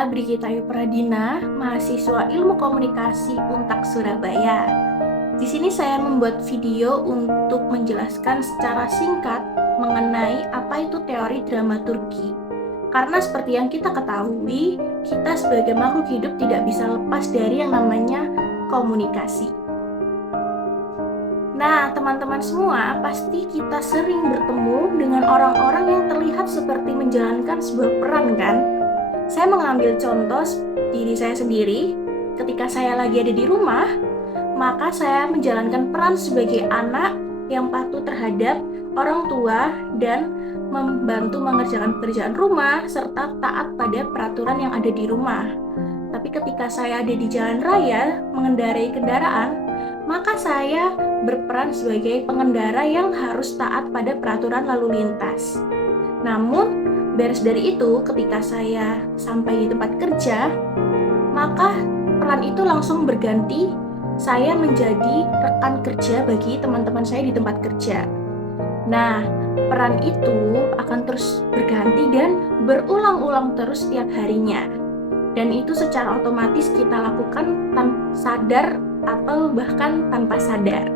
Saya Brigita Pradina, mahasiswa Ilmu Komunikasi Untak Surabaya. Di sini saya membuat video untuk menjelaskan secara singkat mengenai apa itu teori dramaturgi. Karena seperti yang kita ketahui, kita sebagai makhluk hidup tidak bisa lepas dari yang namanya komunikasi. Nah, teman-teman semua, pasti kita sering bertemu dengan orang-orang yang terlihat seperti menjalankan sebuah peran, kan? Saya mengambil contoh diri saya sendiri. Ketika saya lagi ada di rumah, maka saya menjalankan peran sebagai anak yang patuh terhadap orang tua dan membantu mengerjakan pekerjaan rumah serta taat pada peraturan yang ada di rumah. Tapi ketika saya ada di jalan raya mengendarai kendaraan, maka saya berperan sebagai pengendara yang harus taat pada peraturan lalu lintas. Namun, beres dari itu, ketika saya sampai di tempat kerja, maka peran itu langsung berganti. Saya menjadi rekan kerja bagi teman-teman saya di tempat kerja. Nah, peran itu akan terus berganti dan berulang-ulang terus setiap harinya. Dan itu secara otomatis kita lakukan tanpa sadar atau bahkan tanpa sadar.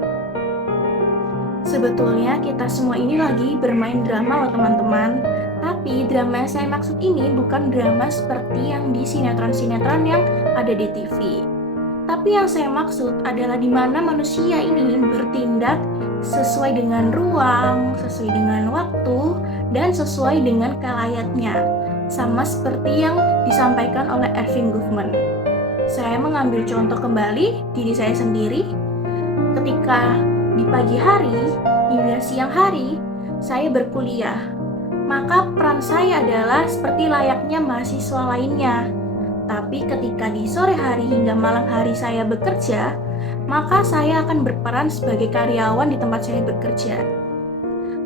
Sebetulnya kita semua ini lagi bermain drama loh teman-teman. Tapi drama yang saya maksud ini bukan drama seperti yang di sinetron-sinetron yang ada di TV. Tapi yang saya maksud adalah di mana manusia ini bertindak sesuai dengan ruang, sesuai dengan waktu, dan sesuai dengan kelayaknya. Sama seperti yang disampaikan oleh Erving Goffman. Saya mengambil contoh kembali diri saya sendiri. Ketika di pagi hari hingga siang hari saya berkuliah, maka peran saya adalah seperti layaknya mahasiswa lainnya. Tapi ketika di sore hari hingga malam hari saya bekerja, maka saya akan berperan sebagai karyawan di tempat saya bekerja.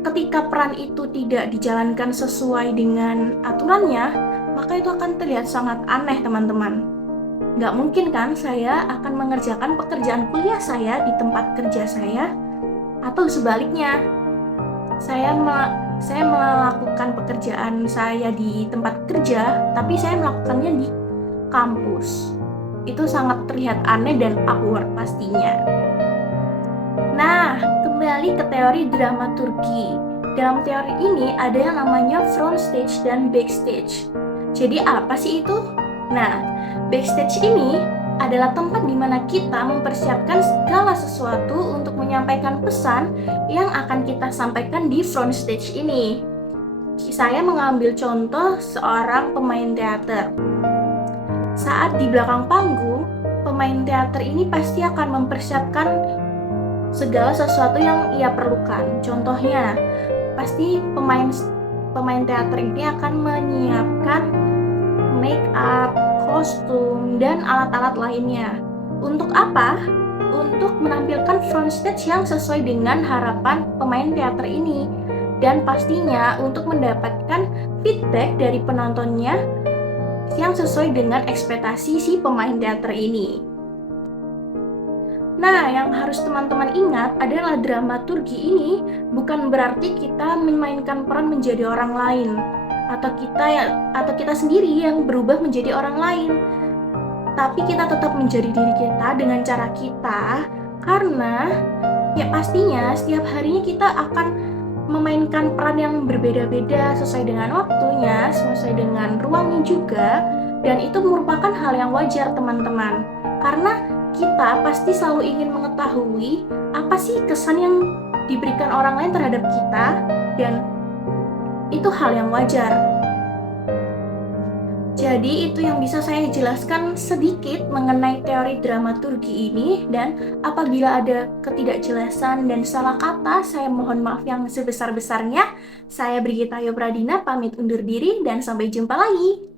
Ketika peran itu tidak dijalankan sesuai dengan aturannya, maka itu akan terlihat sangat aneh teman-teman. Nggak mungkin kan saya akan mengerjakan pekerjaan kuliah saya di tempat kerja saya, atau sebaliknya, saya melakukan pekerjaan saya di tempat kerja, tapi saya melakukannya di kampus. Itu sangat terlihat aneh dan awkward pastinya. Nah, kembali ke teori dramaturgi. Dalam teori ini ada yang namanya front stage dan backstage. Jadi apa sih itu? Nah, backstage ini adalah tempat di mana kita mempersiapkan segala sesuatu untuk menyampaikan pesan yang akan kita sampaikan di front stage ini. Saya mengambil contoh seorang pemain teater. Saat di belakang panggung, pemain teater ini pasti akan mempersiapkan segala sesuatu yang ia perlukan. Contohnya, pasti pemain teater ini akan menyiapkan make up, kostum, dan alat-alat lainnya. Untuk apa? Untuk menampilkan front stage yang sesuai dengan harapan pemain teater ini. Dan pastinya untuk mendapatkan feedback dari penontonnya yang sesuai dengan ekspektasi si pemain teater ini. Nah, yang harus teman-teman ingat adalah dramaturgi ini bukan berarti kita memainkan peran menjadi orang lain atau kita sendiri yang berubah menjadi orang lain. Tapi kita tetap menjadi diri kita dengan cara kita, karena ya pastinya setiap harinya kita akan memainkan peran yang berbeda-beda sesuai dengan waktunya, sesuai dengan ruangnya juga, dan itu merupakan hal yang wajar teman-teman. Karena kita pasti selalu ingin mengetahui apa sih kesan yang diberikan orang lain terhadap kita, dan itu hal yang wajar. Jadi itu yang bisa saya jelaskan sedikit mengenai teori dramaturgi ini, dan apabila ada ketidakjelasan dan salah kata, saya mohon maaf yang sebesar-besarnya. Saya Brigita Pradina pamit undur diri dan sampai jumpa lagi.